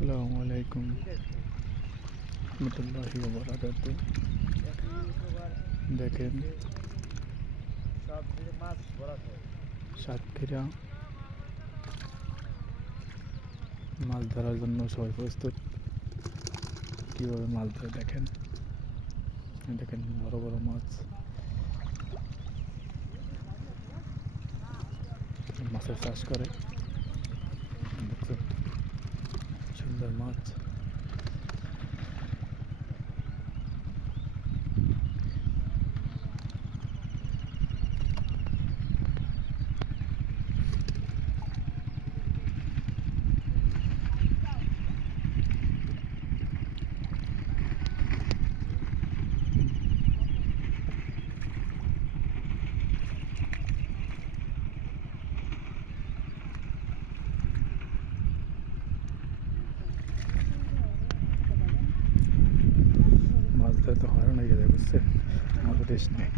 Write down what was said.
আসসালামু আলাইকুম রহমতুল্লাহি ওয়া বারাকাতুহু। দেখেন সাতক্ষীরা মাছ ধরার জন্য সবাই প্রস্তুত। কীভাবে মাছ ধরে দেখেন, দেখেন বড় বড় মাছ, মাছের চাষ করে। দেখছেন সুন্দর মাছ। মাছ ধরতে হয়রান হয়ে যায়, বুঝছেন, আমাদের দেশ নেই।